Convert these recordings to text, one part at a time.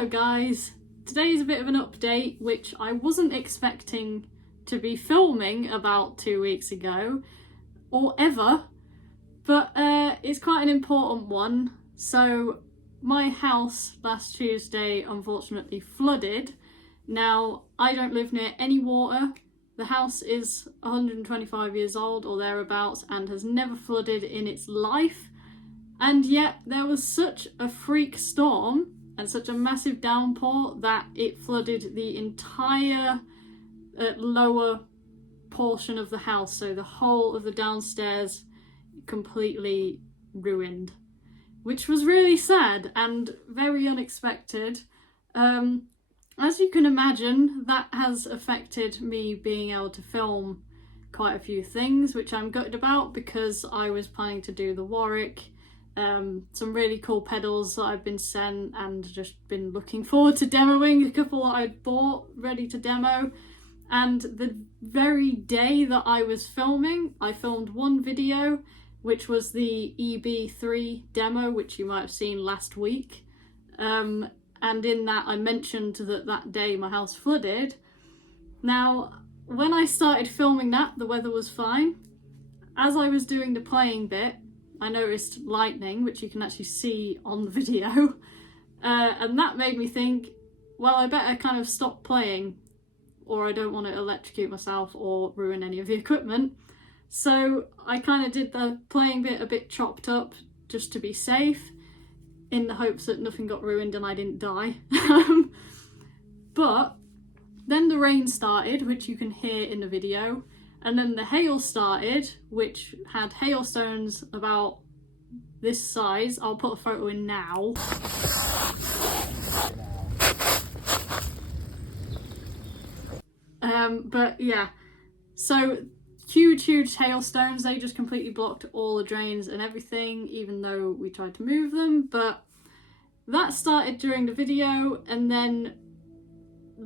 Hello guys, today's a bit of an update which I wasn't expecting to be filming about 2 weeks ago or ever, but it's quite an important one. So my house last Tuesday unfortunately flooded. Now I don't live near any water. The house is 125 years old or thereabouts and has never flooded in its life, and yet there was such a freak storm and such a massive downpour that it flooded the entire lower portion of the house, so the whole of the downstairs completely ruined, which was really sad and very unexpected. As you can imagine, that has affected me being able to film quite a few things, which I'm gutted about because I was planning to do the Warwick, some really cool pedals that I've been sent and just been looking forward to demoing, a couple that I'd bought ready to demo. And the very day that I was filming, I filmed one video, which was the EB3 demo, which you might have seen last week. And in that I mentioned that that day my house flooded. Now, when I started filming that, the weather was fine. As I was doing the playing bit, I noticed lightning, which you can actually see on the video. And that made me think, well, I better kind of stop playing, or I don't want to electrocute myself or ruin any of the equipment. So I kind of did the playing bit a bit chopped up just to be safe, in the hopes that nothing got ruined and I didn't die. But then the rain started, which you can hear in the video, and then the hail started, which had hailstones about this size. I'll put a photo in now. But yeah, so huge hailstones. They just completely blocked all the drains and everything, even though we tried to move them. But that started during the video, and then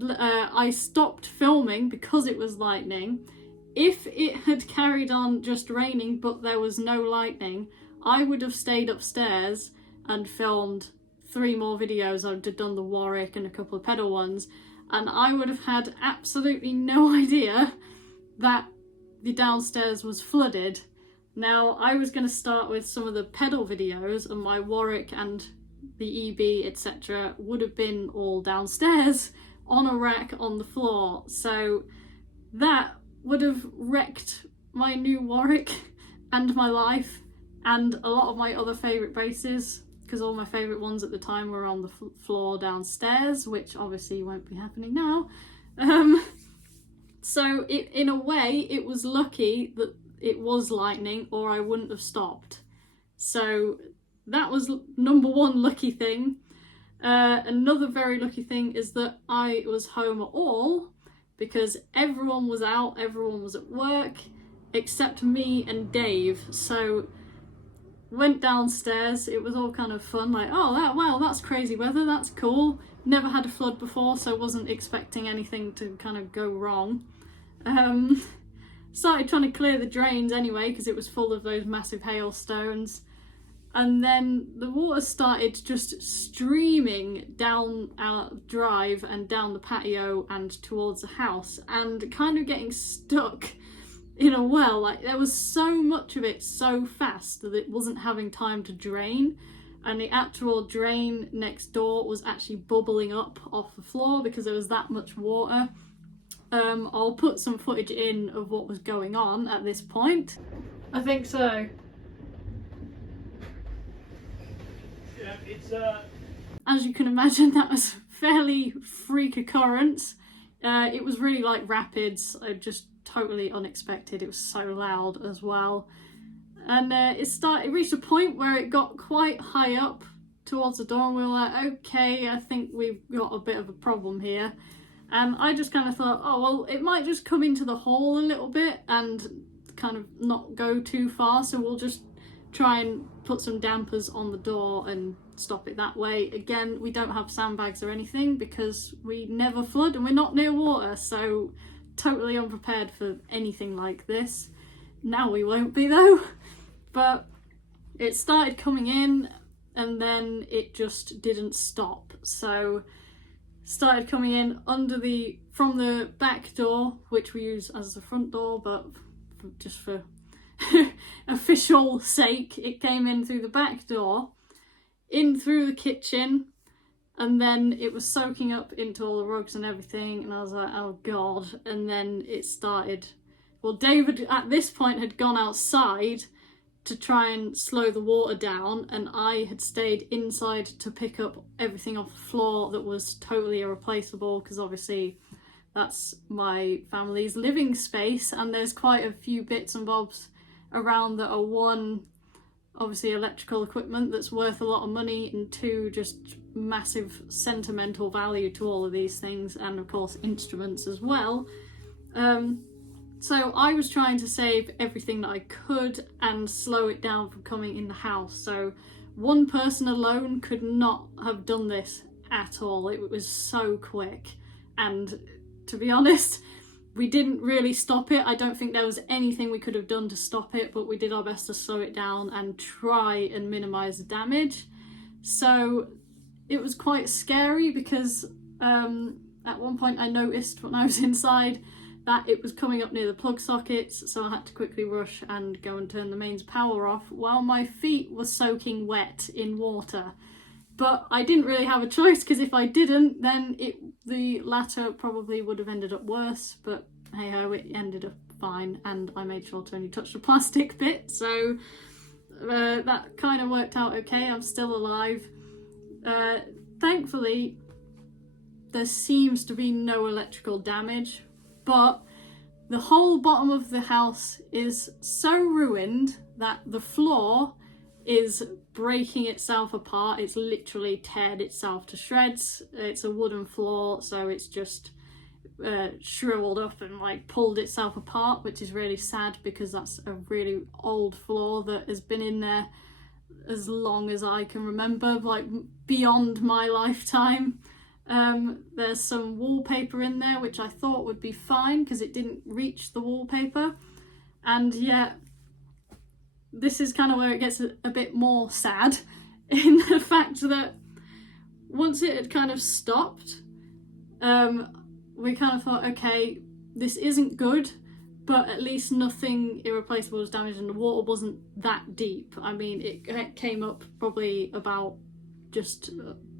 I stopped filming because it was lightning. If it had carried on just raining but there was no lightning, I would have stayed upstairs and filmed 3 more videos. I would have done the Warwick and a couple of pedal ones, and I would have had absolutely no idea that the downstairs was flooded. Now, I was going to start with some of the pedal videos, and my Warwick and the EB, etc. would have been all downstairs on a rack on the floor. So that would have wrecked my new Warwick and my life and a lot of my other favourite basses, because all my favourite ones at the time were on the floor downstairs, which obviously won't be happening now. So in a way, it was lucky that it was lightning, or I wouldn't have stopped. So that was number one lucky thing. Another very lucky thing is that I was home at all, because everyone was out, everyone was at work, except me and Dave. So went downstairs, it was all kind of fun, like, oh, wow, that's crazy weather, that's cool. Never had a flood before, so wasn't expecting anything to kind of go wrong. Started trying to clear the drains anyway, because it was full of those massive hailstones. And then the water started just streaming down our drive and down the patio and towards the house, and kind of getting stuck in a well. Like, there was so much of it so fast that it wasn't having time to drain, and the actual drain next door was actually bubbling up off the floor because there was that much water. I'll put some footage in of what was going on at this point. I think so. Yeah, it's As you can imagine, that was a fairly freak occurrence. It was really like rapids, just totally unexpected. It was so loud as well. And it reached a point where it got quite high up towards the door, and we were like, okay, I think we've got a bit of a problem here. And I just kind of thought, oh, well, it might just come into the hall a little bit and kind of not go too far, so we'll just try and put some dampers on the door and stop it that way. Again, we don't have sandbags or anything because we never flood and we're not near water, so totally unprepared for anything like this. Now we won't be though. But it started coming in, and then it just didn't stop. So started coming in from the back door, which we use as the front door, but just for official sake, it came in through the back door, in through the kitchen, and then it was soaking up into all the rugs and everything, and I was like, oh god. And then it started, well, David at this point had gone outside to try and slow the water down, and I had stayed inside to pick up everything off the floor that was totally irreplaceable, because obviously that's my family's living space, and there's quite a few bits and bobs around that are, one, obviously electrical equipment that's worth a lot of money, and two, just massive sentimental value to all of these things, and of course instruments as well. So I was trying to save everything that I could and slow it down from coming in the house. So one person alone could not have done this at all. It was so quick, and to be honest, we didn't really stop it. I don't think there was anything we could have done to stop it, but we did our best to slow it down and try and minimise the damage. So it was quite scary, because at one point I noticed when I was inside that it was coming up near the plug sockets, so I had to quickly rush and go and turn the mains power off while my feet were soaking wet in water. But I didn't really have a choice, because if I didn't, then the latter probably would have ended up worse, but hey ho, it ended up fine, and I made sure to only touch the plastic bit, so that kind of worked out okay. I'm still alive. Thankfully, there seems to be no electrical damage, but the whole bottom of the house is so ruined that the floor is breaking itself apart. It's literally teared itself to shreds. It's a wooden floor, so it's just shriveled up and like pulled itself apart, which is really sad, because that's a really old floor that has been in there as long as I can remember, like beyond my lifetime. There's some wallpaper in there, which I thought would be fine because it didn't reach the wallpaper, and yet this is kind of where it gets a bit more sad, in the fact that once it had kind of stopped, we kind of thought, okay, this isn't good, but at least nothing irreplaceable was damaged, and the water wasn't that deep. I mean, it came up probably about just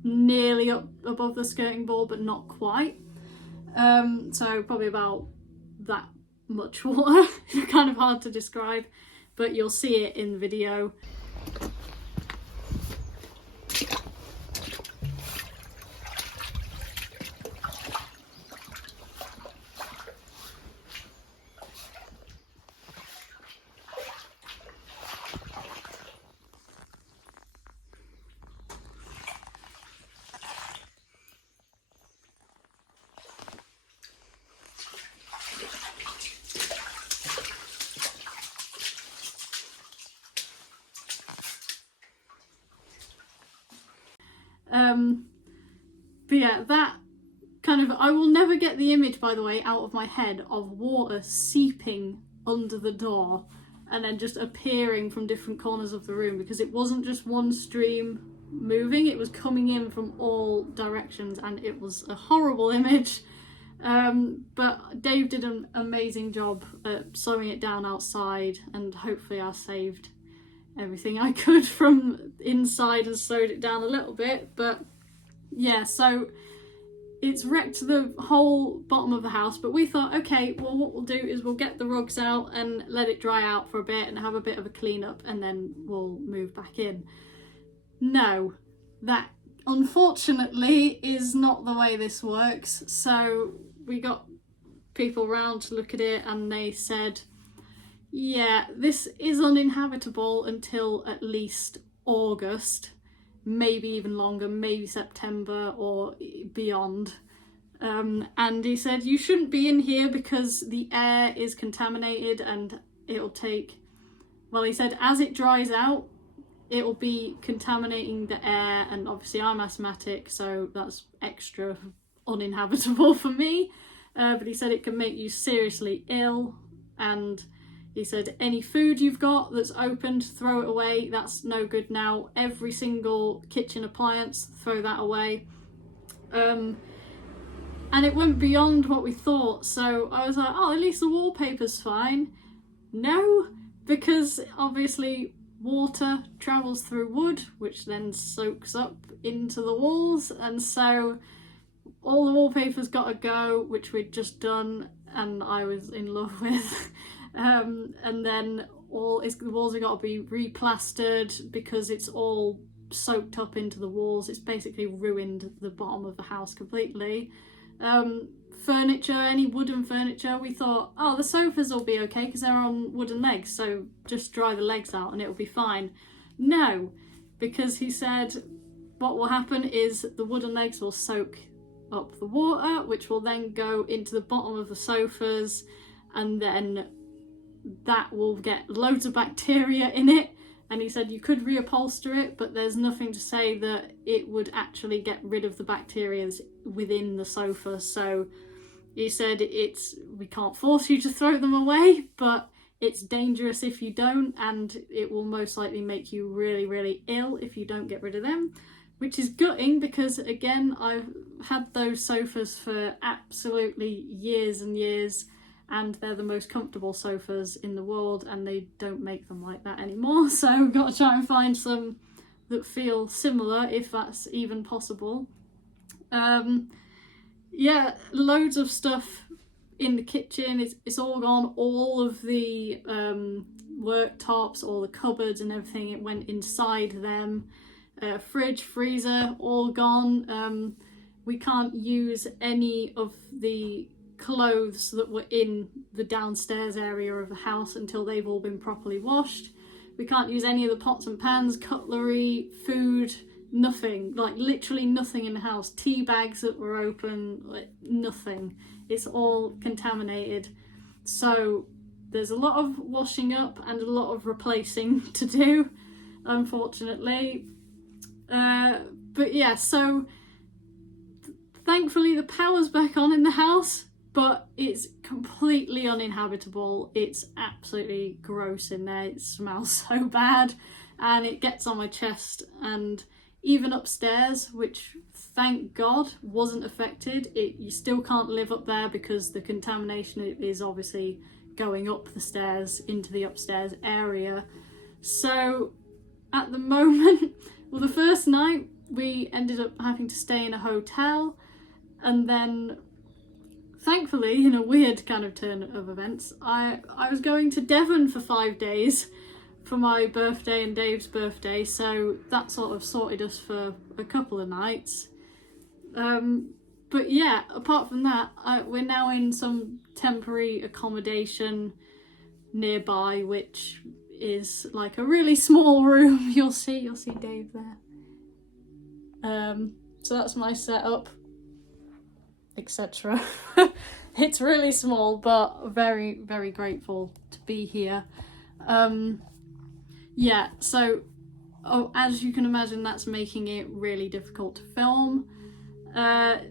nearly up above the skirting board, but not quite. So probably about that much water. Kind of hard to describe, but you'll see it in the video. But yeah, that kind of, I will never get the image, by the way, out of my head of water seeping under the door and then just appearing from different corners of the room, because it wasn't just one stream moving, it was coming in from all directions, and it was a horrible image. But Dave did an amazing job at slowing it down outside, and hopefully I saved everything I could from inside and slowed it down a little bit. But yeah, so it's wrecked the whole bottom of the house, but we thought, okay, well, what we'll do is we'll get the rugs out and let it dry out for a bit and have a bit of a clean up, and then we'll move back in. No, that unfortunately is not the way this works. So we got people round to look at it, and they said, yeah, this is uninhabitable until at least August, maybe even longer, maybe September or beyond. And he said, you shouldn't be in here because the air is contaminated, and it'll take, well, he said as it dries out, it'll be contaminating the air, and obviously I'm asthmatic, so that's extra uninhabitable for me. But he said it can make you seriously ill, and He said any food you've got that's opened, throw it away, that's no good now. Every single kitchen appliance, throw that away. And it went beyond what we thought, so I was like, oh, at least the wallpaper's fine. No, because obviously water travels through wood, which then soaks up into the walls, and so all the wallpaper's got to go, which we'd just done and I was in love with. And then the walls have got to be replastered because it's all soaked up into the walls. It's basically ruined the bottom of the house completely. Furniture, any wooden furniture, we thought, oh, the sofas will be okay because they're on wooden legs, so just dry the legs out and it'll be fine. No, because he said what will happen is the wooden legs will soak up the water, which will then go into the bottom of the sofas, and then that will get loads of bacteria in it. And he said you could reupholster it, but there's nothing to say that it would actually get rid of the bacteria within the sofa. So he said we can't force you to throw them away, but it's dangerous if you don't, and it will most likely make you really, really ill if you don't get rid of them. Which is gutting because, again, I've had those sofas for absolutely years and years, and they're the most comfortable sofas in the world, and they don't make them like that anymore. So I've got to try and find some that feel similar, if that's even possible. Yeah, loads of stuff in the kitchen. It's all gone. All of the worktops, all the cupboards and everything, it went inside them. Fridge, freezer, all gone. We can't use any of the clothes that were in the downstairs area of the house until they've all been properly washed. We can't use any of the pots and pans, cutlery, food, nothing, like literally nothing in the house. Tea bags that were open, like nothing. It's all contaminated. So there's a lot of washing up and a lot of replacing to do, unfortunately. But yeah, so thankfully the power's back on in the house, but it's completely uninhabitable. It's absolutely gross in there. It smells so bad and it gets on my chest. And even upstairs, which thank God wasn't affected, you still can't live up there because the contamination is obviously going up the stairs into the upstairs area. So at the moment, well, the first night we ended up having to stay in a hotel, and then thankfully, in a weird kind of turn of events, I was going to Devon for 5 days for my birthday and Dave's birthday, so that sort of sorted us for a couple of nights. But yeah, apart from that, we're now in some temporary accommodation nearby, which is like a really small room. You'll see Dave there. So that's my setup, etc. It's really small, but very, very grateful to be here. Yeah, so as you can imagine, that's making it really difficult to film.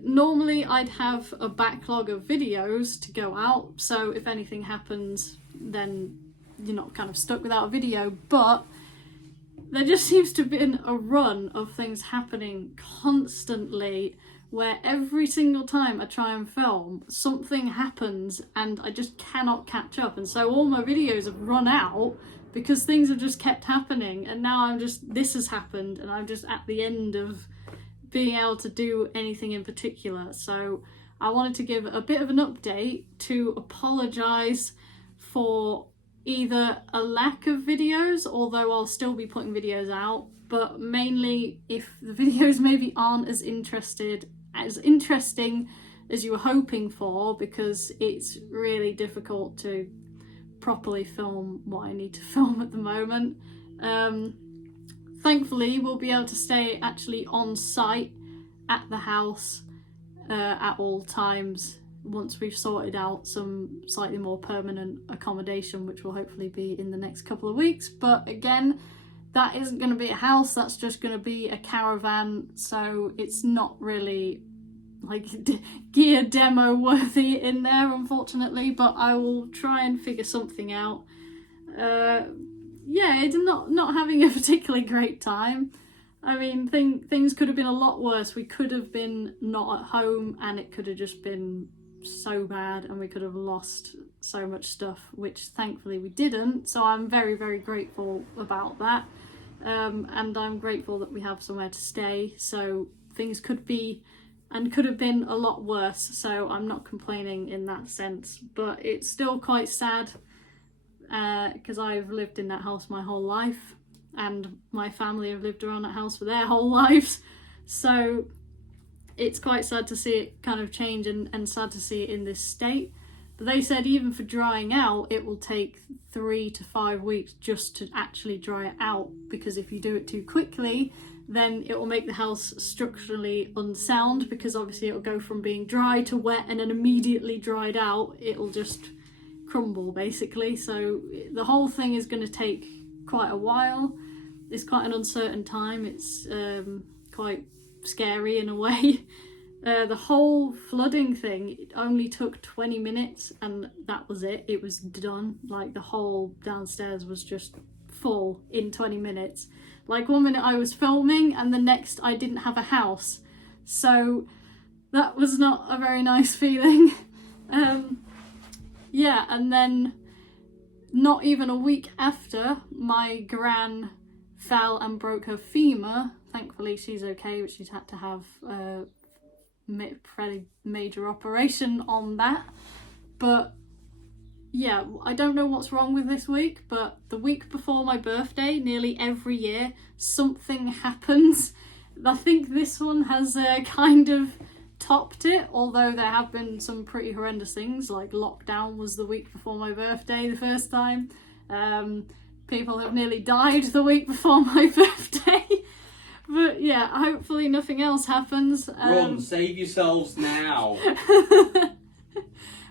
Normally I'd have a backlog of videos to go out, so if anything happens, then you're not kind of stuck without a video, but there just seems to have been a run of things happening constantly where every single time I try and film, something happens and I just cannot catch up, and so all my videos have run out because things have just kept happening, and now this has happened and I'm just at the end of being able to do anything in particular. So I wanted to give a bit of an update to apologise for either a lack of videos, although I'll still be putting videos out, but mainly if the videos maybe aren't as interesting as you were hoping for, because it's really difficult to properly film what I need to film at the moment. Thankfully we'll be able to stay actually on site at the house at all times once we've sorted out some slightly more permanent accommodation, which will hopefully be in the next couple of weeks. But again, that isn't going to be a house, that's just going to be a caravan, so it's not really like gear demo worthy in there, unfortunately, but I will try and figure something out. yeah, it's not having a particularly great time. I mean, things could have been a lot worse. We could have been not at home and it could have just been so bad and we could have lost so much stuff, which thankfully we didn't. So I'm very, very grateful about that. And I'm grateful that we have somewhere to stay. So things could be and could have been a lot worse. So I'm not complaining in that sense, but it's still quite sad because I've lived in that house my whole life and my family have lived around that house for their whole lives. So it's quite sad to see it kind of change and sad to see it in this state. But they said even for drying out, it will take 3 to 5 weeks just to actually dry it out, because if you do it too quickly, then it will make the house structurally unsound, because obviously it will go from being dry to wet and then immediately dried out, it will just crumble basically. So the whole thing is going to take quite a while. It's quite an uncertain time. It's quite scary in a way. The whole flooding thing, it only took 20 minutes and that was it. It was done. Like the whole downstairs was just full in 20 minutes. Like 1 minute I was filming and the next I didn't have a house. So that was not a very nice feeling. Yeah, and then not even a week after, my gran fell and broke her femur. Thankfully she's okay, but she's had to have a pretty major operation on that. But yeah, I don't know what's wrong with this week, but the week before my birthday, nearly every year, something happens. I think this one has kind of topped it, although there have been some pretty horrendous things, like lockdown was the week before my birthday the first time. People have nearly died the week before my birthday. But yeah, hopefully nothing else happens. Run, save yourselves now.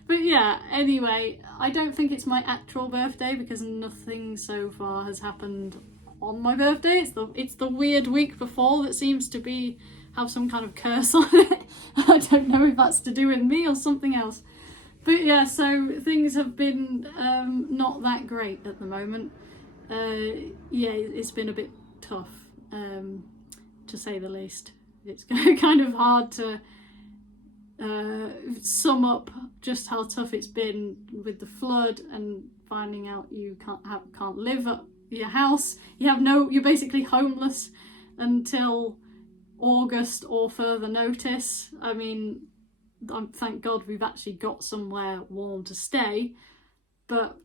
But yeah, anyway, I don't think it's my actual birthday because nothing so far has happened on my birthday. It's the weird week before that seems to have some kind of curse on it. I don't know if that's to do with me or something else. But yeah, so things have been not that great at the moment. Yeah, it's been a bit tough, to say the least. It's kind of hard to sum up just how tough it's been with the flood and finding out you can't live at your house. You're basically homeless until August or further notice. I mean, thank God we've actually got somewhere warm to stay, but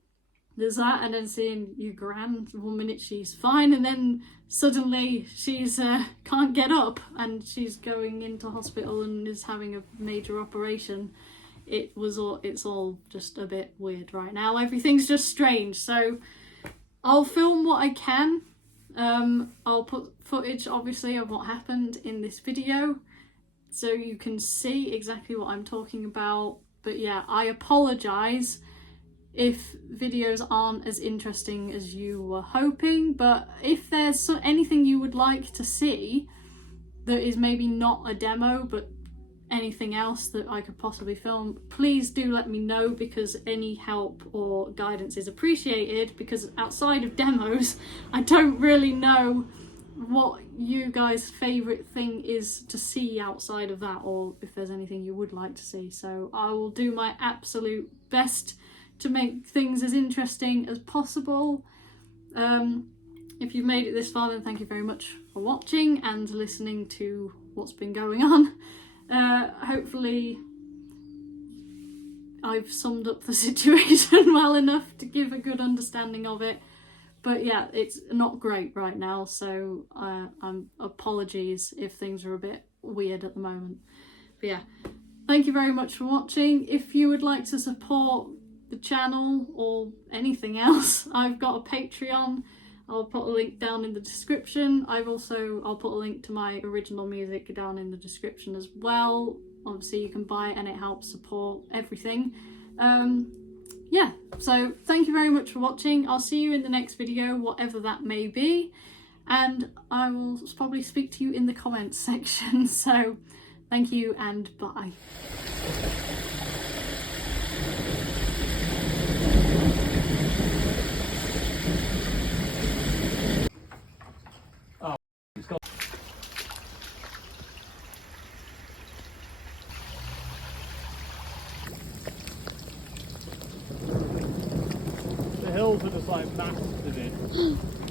there's that, and then seeing your gran, 1 minute she's fine and then suddenly she's can't get up and she's going into hospital and is having a major operation. It's all just a bit weird right now. Everything's just strange. So I'll film what I can. I'll put footage obviously of what happened in this video so you can see exactly what I'm talking about. But yeah, I apologise if videos aren't as interesting as you were hoping, but if there's anything you would like to see that is maybe not a demo but anything else that I could possibly film, please do let me know, because any help or guidance is appreciated, because outside of demos I don't really know what you guys' favourite thing is to see outside of that, or if there's anything you would like to see. So I will do my absolute best to make things as interesting as possible. If you've made it this far, then thank you very much for watching and listening to what's been going on. Hopefully I've summed up the situation well enough to give a good understanding of it. But yeah, it's not great right now, so apologies if things are a bit weird at the moment. But yeah, thank you very much for watching. If you would like to support the channel or anything else, I've got a Patreon. I'll put a link down in the description. I'll put a link to my original music down in the description as well. Obviously you can buy it and it helps support everything. Yeah, so thank you very much for watching. I'll see you in the next video, whatever that may be, and I will probably speak to you in the comments section. So thank you and bye. whales are just like massive in.